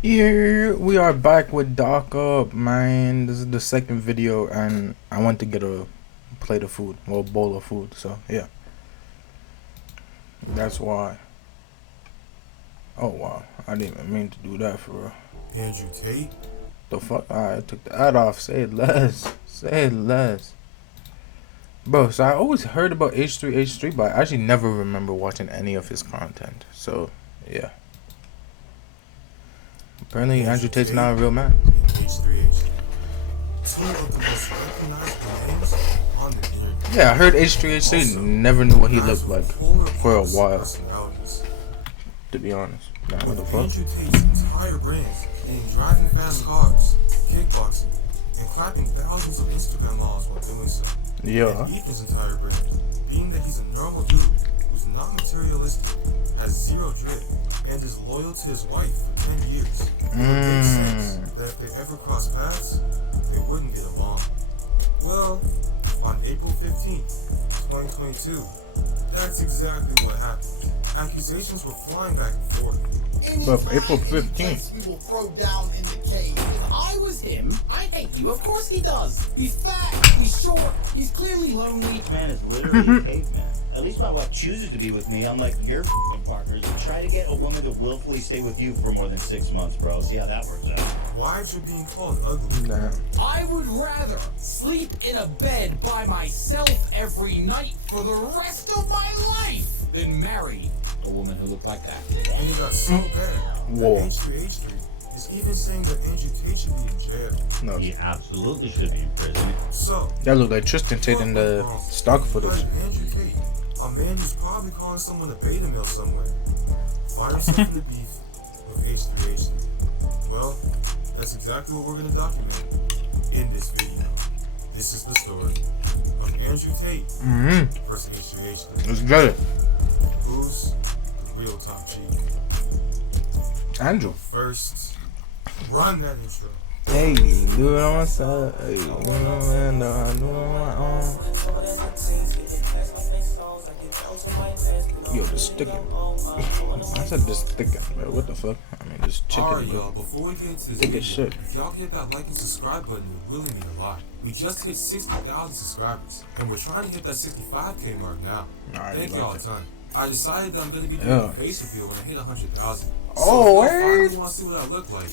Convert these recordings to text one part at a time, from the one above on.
Yeah, we are back with Doc Up, man. This is the second video, and I went to get a plate of food, or a bowl of food. So yeah, that's why. Oh wow, I didn't even mean to do that for real. Andrew Tate? The fuck? I took the ad off. Say it less. Say it less. Bro, so I always heard about H3H3, but I actually never remember watching any of his content. So yeah. Apparently, Andrew Tate's not a real man. H3H3. Two of the most recognizable names on the internet. Yeah, I heard H3H3. Also, Never knew what he looked like for a polar while. personalities. To be honest. Nah, what With the fuck? Andrew Tate's entire brand being driving fast cars, kickboxing, and clapping thousands of Instagram models while doing so. Yeah. And Ethan's entire brand being that he's a normal dude who's not materialistic, has zero drip, and is loyal to his wife for 10 years. It makes sense that if they ever cross paths, they wouldn't get along. Well, on April 15th, 2022, that's exactly what happened. Accusations were flying back and forth. But April 15th. We will throw down in the cave. If I was him, I'd hate you. Of course he does. He's fat. He's short. He's clearly lonely. This man is literally a caveman. At least my wife chooses to be with me, unlike your partners who try to get a woman to willfully stay with you for more than 6 months, bro. See how that works out. Wives are being called ugly. Nah. I would rather sleep in a bed by myself every night for the rest of my life than marry a woman who looked like that. And it got so bad Whoa. that H3H3 is even saying that Andrew Tate should be in jail. No. He absolutely should be in prison. So, That looked like Tristan Tate in the stock footage. how did Andrew Tate, a man who's probably calling someone a beta male somewhere, find himself in the beef with H3H3? Well, that's exactly what we're going to document in this video. This is the story of Andrew Tate versus H3H3. Let's get it. Who's the real top G? Andrew. First, run that intro. Hey, do it on my side. Hey, do it on my I do it on my own. Yo, just sticking. I said just sticking, bro. What the fuck? I mean, just chicken. Alright, Bro. y'all, before we get into this Thick video, as shit. if y'all hit that like and subscribe button, it would really mean a lot. We just hit 60,000 subscribers, and we're trying to hit that 65K mark now. Alright, Thank like y'all a it. ton. I decided that I'm going to be doing Yeah. a face reveal when I hit 100,000. Oh, so if you word? finally want to see what I look like,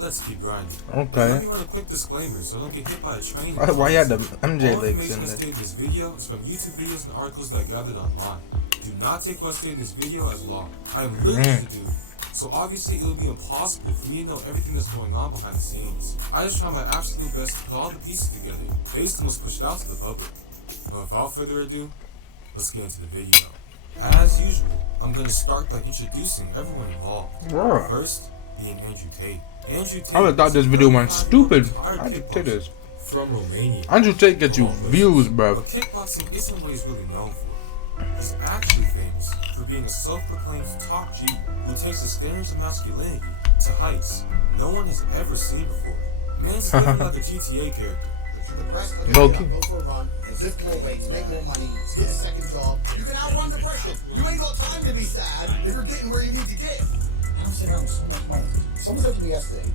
let's keep grinding. Okay. Let me run a quick disclaimer so don't get hit by a train. Why you had the MJ All legs information in that's there? stated in this video is from YouTube videos and articles that I gathered online. Do not take what's stated in this video as law. I am literally just a dude, so obviously it will be impossible for me to know everything that's going on behind the scenes. I just try my absolute best to put all the pieces together based on what's pushed out to the public. But without further ado, let's get into the video. As usual, I'm going to start by introducing everyone involved. Yeah. First, being Andrew Tate. Andrew Tate I would've thought this video went stupid. I did this. from Romania. Andrew Tate gets you views, bro. But kickboxing isn't what he's really known for. He's actually famous for being a self-proclaimed top G who takes the standards of masculinity to heights no one has ever seen before. Man's living like a GTA character. The press, Loki. go for a run, lift more weights, make more money, get a second job. You can outrun depression. You ain't got time to be sad if you're getting where you need to get. I'm sitting around with so much money. Someone said to me yesterday,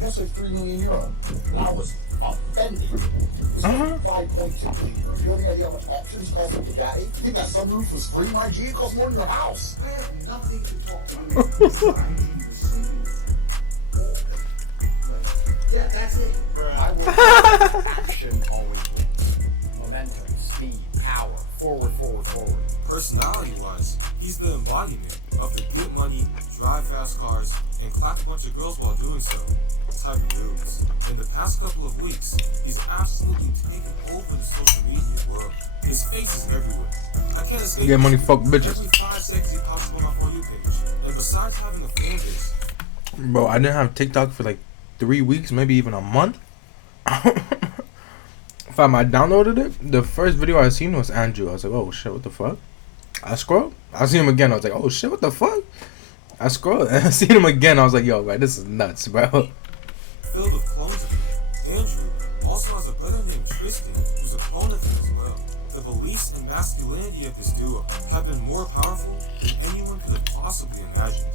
that's like €3 million. I was offended. It's like 5.2 million. You have any idea how much options cost a Bugatti? You think that sunroof was free, my G? It costs more than your house. I have nothing to talk to. Yeah, that's it. I will action always wins. Momentum, speed, power, forward. Personality-wise, he's the embodiment of the get money, drive fast cars, and clap a bunch of girls while doing so type of dudes. In the past couple of weeks, he's absolutely taken over the social media world. His face is everywhere. I can't escape Get money, it. fuck bitches. Every 5 seconds he pops up on my For You page. And besides having a fan base, Bro, I didn't have TikTok for like 3 weeks, maybe even a month. Fam, I downloaded it. The first video I seen was Andrew. I was like, oh shit, what the fuck? I scrolled. I see him again. I was like, oh shit, what the fuck? I scrolled and I seen him again. I was like, yo, man, this is nuts, bro. filled with clones of him. Andrew also has a brother named Tristan, who's a clone of him as well. The beliefs and masculinity of this duo have been more powerful than anyone could have possibly imagined.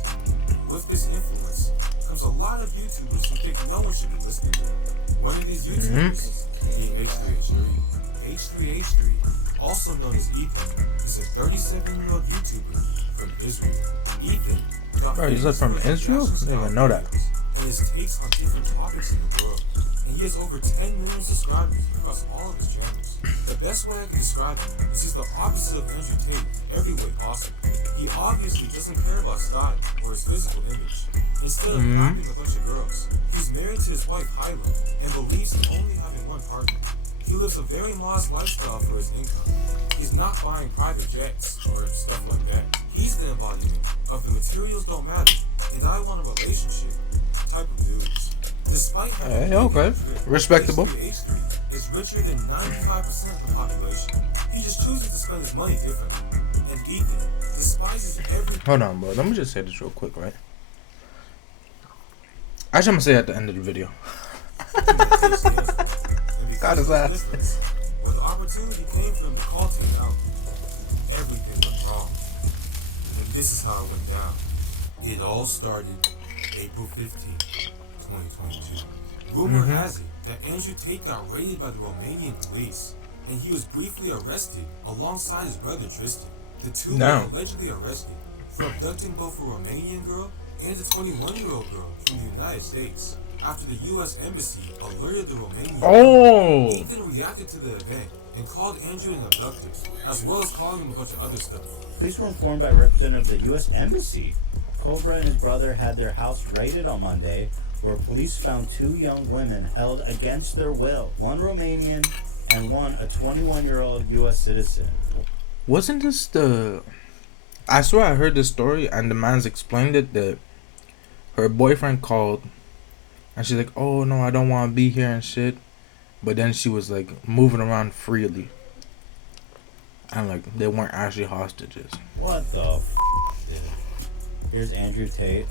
And with this influence comes a lot of YouTubers who think no one should be listening to them. One of these YouTubers, being H3H3. H3H3, also known as Ethan, is a 37-year-old YouTuber from Israel. Ethan got Bro, is that from Israel? I didn't even know that. and his takes on different topics in the world. And he has over 10 million subscribers across all of his channels. The best way I can describe him is he's the opposite of Andrew Tate in every way possible. He obviously doesn't care about style or his physical image. Instead of clapping a bunch of girls, he's married to his wife Hyla and believes in only having one partner. He lives a very modest lifestyle for his income. He's not buying private jets or stuff like that. He's the embodiment of the materials don't matter and I want a relationship type of dudes. Despite having respectable. H3 is richer than 95% of the population. He just chooses to spend his money differently. And Ethan despises every. Hold on, bro. Let me just say this real quick, right? Actually, I'm gonna say it at the end of the video. God is ass. Where the opportunity came for him to call Tate out, everything went wrong. And this is how it went down. It all started April 15th, 2022. Rumor has it that Andrew Tate got raided by the Romanian police, and he was briefly arrested alongside his brother Tristan. The two were allegedly arrested for abducting both a Romanian girl and a 21-year-old girl from the United States. After the U.S. Embassy alerted the Romanian, Ethan reacted to the event and called Andrew an abductor, as well as calling him a bunch of other stuff. Police were informed by a representative of the U.S. Embassy. Cobra and his brother had their house raided on Monday, where police found two young women held against their will, one Romanian and one a 21-year-old U.S. citizen. Wasn't this the... I swear I heard this story and the man's explained it that her boyfriend called and she's like, oh no, I don't want to be here and shit. But then she was like moving around freely. And like they weren't actually hostages. What the f***, dude? Here's Andrew Tate.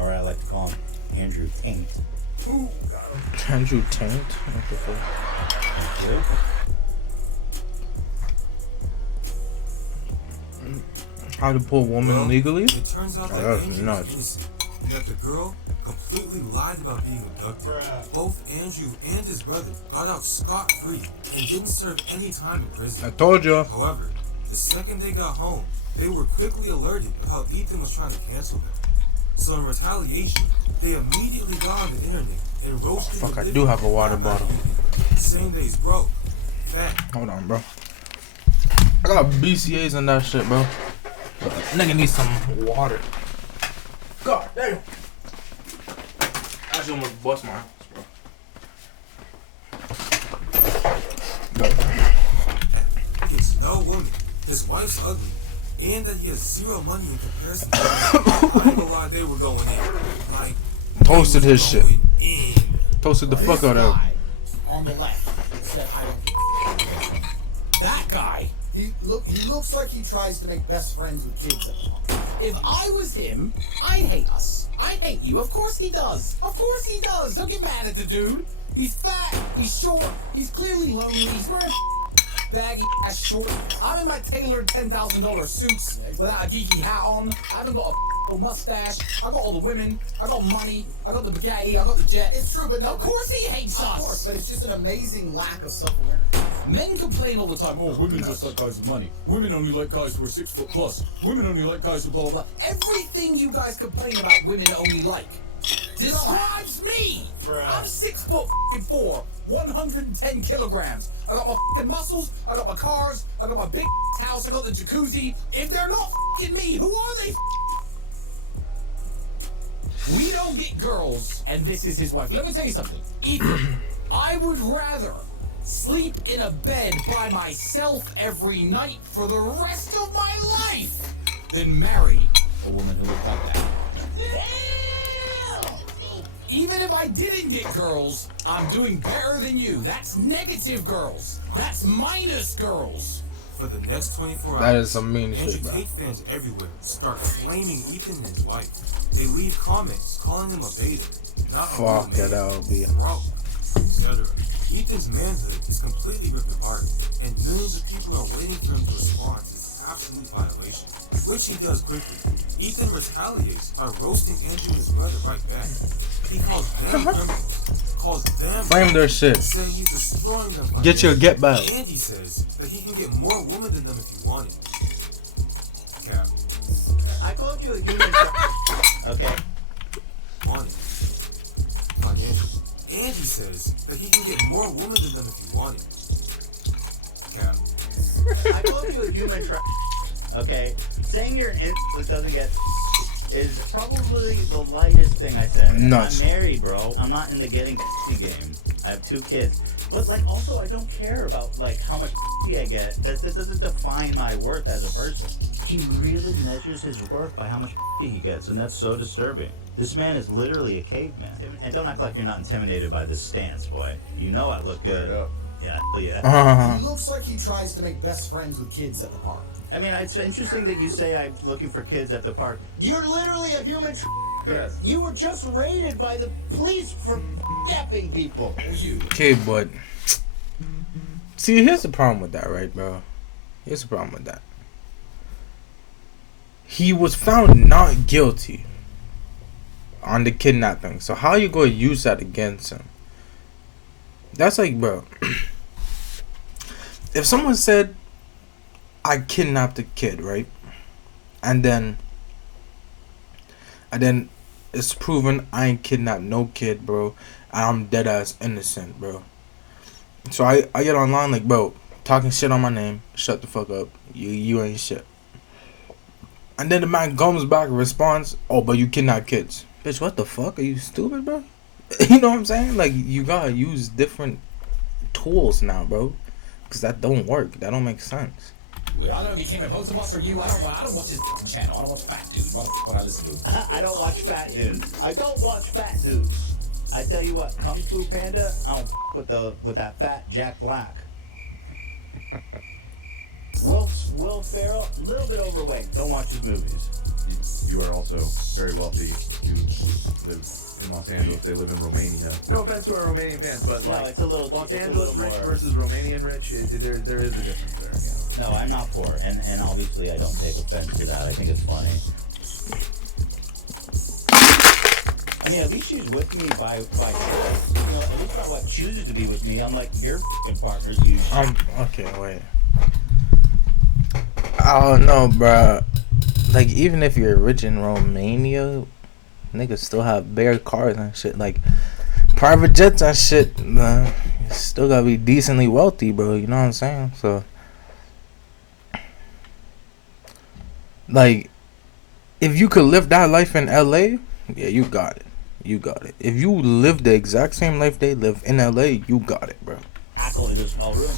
Or I like to call him Andrew Taint. Ooh, got him. Andrew Taint? What the fuck? Thank you. How to pull a woman legally? It turns out that Andrew was innocent, and that the girl completely lied about being abducted. Both Andrew and his brother got out scot-free and didn't serve any time in prison. I told you. However, the second they got home, they were quickly alerted of how Ethan was trying to cancel them. So in retaliation, they immediately got on the internet and roasted I do have a water bottle. Saying that he's broke, fat. Hold on, bro. I got BCAs and that shit, bro. Nigga needs some water. God damn. I actually almost bust my house, bro. It's no woman. His wife's ugly. And that he has zero money in comparison to I ain't gonna lie, they were going in. Like, toasted his shit. In. Toasted the fuck out of him. On the left said, I don't. That guy. He looks like he tries to make best friends with kids at the pump. If I was him, I'd hate us. I'd hate you. Of course he does. Of course he does. Don't get mad at the dude. He's fat. He's short. He's clearly lonely. He's wearing baggy ass shorts. I'm in my tailored $10,000 suits without a geeky hat on. I haven't got a mustache. I got all the women. I got money. I got the Bugatti. I got the jet. It's true, but no. Of course he hates us. Of course, but it's just an amazing lack of self-awareness. Men complain all the time, oh, women just like guys with money. Women only like guys who are 6 foot plus. Women only like guys who blah, blah, blah. Everything you guys complain about women only like describes me. I'm 6'4", 110 kilograms. I got my fucking muscles, I got my cars, I got my big house, I got the jacuzzi. If they're not fucking me, who are they? We don't get girls, and this is his wife. Let me tell you something. Ethan, I would rather sleep in a bed by myself every night for the rest of my life than marry a woman who looked like that. Even if I didn't get girls, I'm doing better than you. That's negative girls. That's minus girls. For the next 24 hours, That is some mean Andrew shit, bro. Tate fans everywhere start flaming Ethan and his wife. They leave comments calling him a beta, not a real Fuck that man, LB. broke, etc. Ethan's manhood is completely ripped apart, and millions of people are waiting for him to respond to this absolute violation, which he does quickly. Ethan retaliates by roasting Andrew and his brother right fight back. He calls them criminals, calls them Frame their shit. saying he's destroying them. Get your get back. And he says that he can get more women than them if he wanted. Cap. I called you a human. Okay. Wanted. Financial. And he says that he can get more women than them if he wanted. Cap. I called you a human Okay. Saying you're an that doesn't get is probably the lightest thing I said. Nuts. I'm married, bro. I'm not in the getting game. I have 2 kids. But like also I don't care about like how much I get. This doesn't define my worth as a person. He really measures his worth by how much he gets, and that's so disturbing. This man is literally a caveman. And don't act like you're not intimidated by this stance, boy. You know I look good. Yeah, yeah. He looks like he tries to make best friends with kids at the park. I mean, it's interesting that you say I'm looking for kids at the park. You're literally a human yes. You were just raided by the police for yapping people. Okay, but see, here's the problem with that, right, bro? Here's the problem with that. He was found not guilty on the kidnapping. So how you gonna use that against him? That's like, bro. If someone said, I kidnapped a kid, right? And then it's proven I ain't kidnapped no kid, bro. And I'm dead ass innocent, bro. So I get online like, bro, talking shit on my name, shut the fuck up. You ain't shit. And then the man comes back and responds, oh, but you kidnap kids. Bitch, what the fuck? Are you stupid, bro? You know what I'm saying? Like, you gotta use different tools now, bro. Because that don't work. That don't make sense. I know he came and posted one for you. I don't watch his channel. I don't watch fat dudes. What I listen to. I don't watch fat dudes. I don't watch fat dudes. I tell you what, Kung Fu Panda, I don't with that fat Jack Black. Will Ferrell, a little bit overweight. Don't watch his movies. You are also very wealthy. You live in Los Angeles. They live in Romania. No offense to our Romanian fans, but no, like it's a little Los it's Angeles a little rich more. versus Romanian rich. There is a difference there. No, I'm not poor, and obviously I don't take offense to that. I think it's funny. I mean, at least she's with me by choice. You know, at least my wife chooses to be with me, unlike your f***ing partners usually. Okay, wait. I don't know, bruh. Like, even if you're rich in Romania, niggas still have bare cars and shit. Like, private jets and shit. You still gotta be decently wealthy, bro. You know what I'm saying? So, like, if you could live that life in LA, yeah, you got it. You got it. If you live the exact same life they live in LA, you got it, bro. In a small room.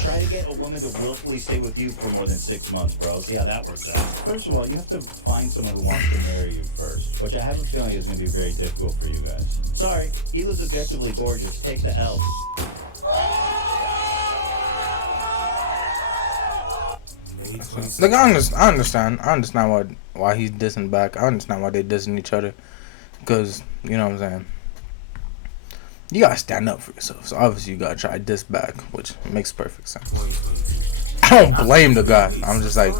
Try to get a woman to willfully stay with you for more than 6 months, bro. See how that works out. First of all, you have to find someone who wants to marry you first, which I have a feeling is going to be very difficult for you guys. Sorry, Hila's objectively gorgeous. Take the L. Like, I understand why he's dissing back. I understand why they dissing each other. Because, you know what I'm saying? You gotta stand up for yourself. So obviously you gotta try diss back, which makes perfect sense. I don't blame the guy. I'm just like,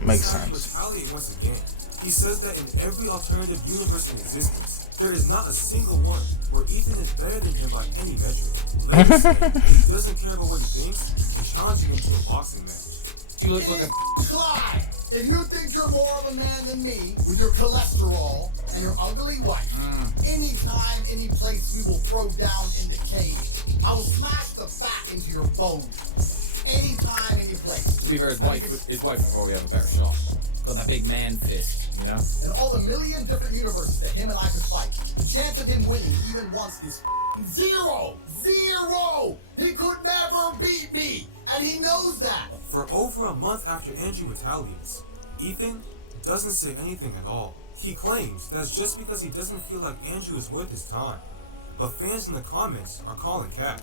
makes sense. Once again, he says that in every alternative universe in existence, there is not a single one where Ethan is better than him by any metric. Later said, he doesn't care about what he thinks and challenging him to a boxing match. You look like a Clyde, if you think you're more of a man than me with your cholesterol and your ugly wife, anytime, any place we will throw down in the cage. I will smash the fat into your bones. Anytime, any place. To be fair, his wife would probably have a better shot. Got that big man fist, you know? In all the million different universes that him and I could fight, the chance of him winning even once is zero. He could never beat me, and he knows that. For over a month after Andrew retaliates, Ethan doesn't say anything at all. He claims that's just because he doesn't feel like Andrew is worth his time. But fans in the comments are calling cap.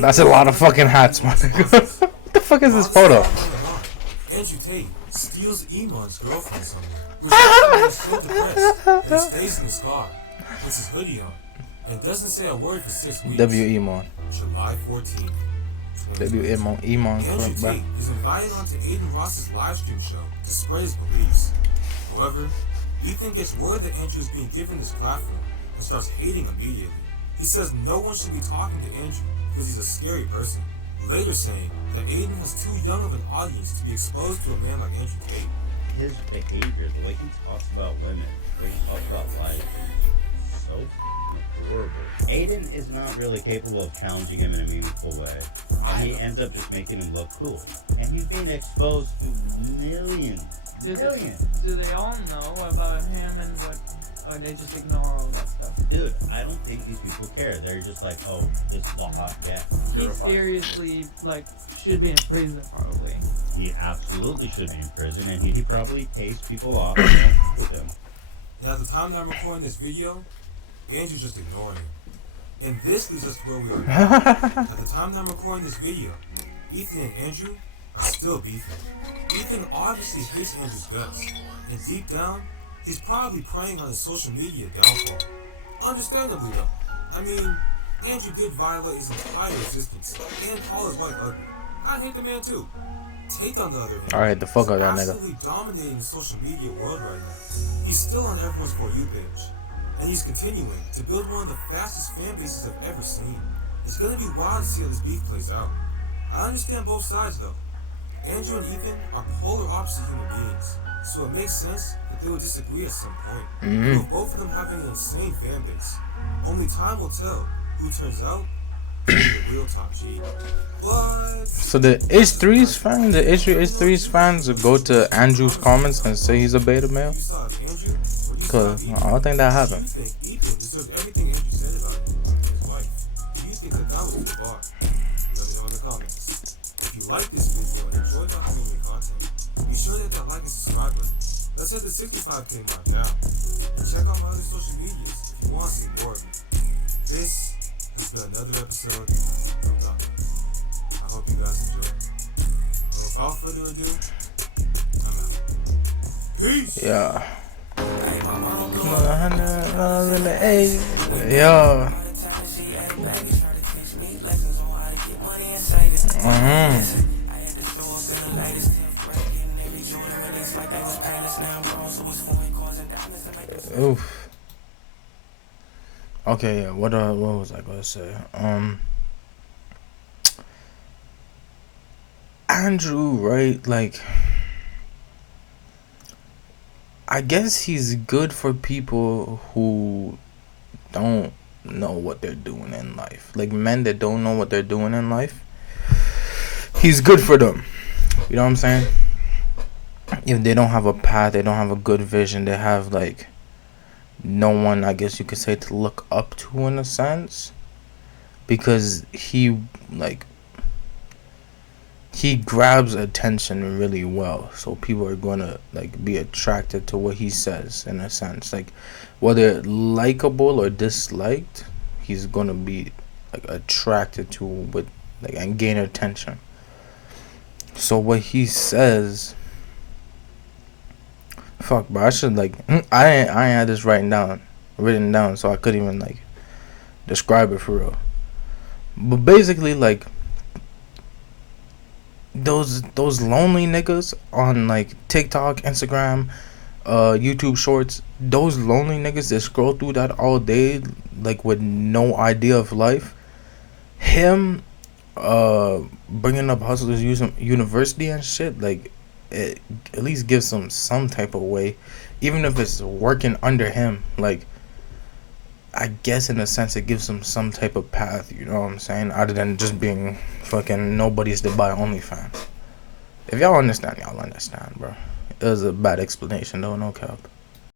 That's a lot of fucking hats, man. What the fuck is this photo? Andrew Tate steals Iman's girlfriend somewhere. He's so depressed and stays in his car, puts his hoodie on, and doesn't say a word for 6 weeks. W. Iman. July 14th. W. Iman. Andrew Tate is invited onto Aiden Ross's live stream show to spread his beliefs. However, Ethan gets word that Andrew is being given this platform and starts hating immediately. He says no one should be talking to Andrew because he's a scary person, later saying that Aiden has too young of an audience to be exposed to a man like Andrew Tate. His behavior, the way he talks about women, the way he talks about life, so horrible. Aiden is not really capable of challenging him in a meaningful way, and he ends up just making him look cool. And he's being exposed to millions. Do they all know about him and what, or they just ignore all that stuff? Dude, I don't think these people care. They're just like, oh, this is a hot guy. He seriously, like, should be in prison probably. He absolutely should be in prison, and he probably pays people off with him. And at the time that I'm recording this video, Andrew's just ignoring him. And this leads us to where we are now. At the time that I'm recording this video, Ethan and Andrew are still beefing. Ethan obviously hates Andrew's guts, and deep down, he's probably preying on his social media downfall. Understandably though, I mean, Andrew did violate his entire existence and call his wife ugly. I hate the man too. Tate, on the other hand, Alright, the fuck out of that nigga. absolutely dominating the social media world right now. He's still on everyone's For You page, and he's continuing to build one of the fastest fan bases I've ever seen. It's gonna be wild to see how this beef plays out. I understand both sides though. Andrew and Ethan are polar opposite human beings, so it makes sense that they would disagree at some point. With both of them having an insane fan base. Only time will tell who turns out to be the real top G. But So the H3's fans, the H3H3's fans go to Andrew's comments and say he's a beta male? you saw Andrew, or you saw Cause Ethan, I don't think that do you happened. think Ethan deserved everything Andrew said about him and his wife? Do you think that was the bar? Let me know in the comments. If you like this video and enjoy documentary content, be sure to hit that like and subscribe button. Let's hit the 65K mark now. And check out my other social medias if you want to see more of me. This has been another episode of Document. I hope you guys enjoyed. And without further ado, I'm out. Peace! Yeah. Yeah. Oof. Okay, yeah. What was I gonna say? Andrew, right? Like, I guess he's good for people who don't know what they're doing in life. Like men that don't know what they're doing in life. He's good for them. You know what I'm saying? If they don't have a path, they don't have a good vision, they have like no one, I guess you could say, to look up to in a sense. Because he grabs attention really well, so people are gonna like be attracted to what he says in a sense. Like whether likable or disliked, he's gonna be like attracted to with like and gain attention. So what he says, fuck, but I should like I ain't had this written down, so I couldn't even like describe it for real. But basically, like those lonely niggas on like TikTok, Instagram, YouTube Shorts, those lonely niggas that scroll through that all day, like with no idea of life. Him, bringing up Hustlers University and shit, like it at least gives them some type of way, even if it's working under him. Like I guess in a sense it gives them some type of path, you know what I'm saying, other than just being fucking nobody's to buy OnlyFans. If y'all understand, y'all understand, bro. It was a bad explanation though, no cap.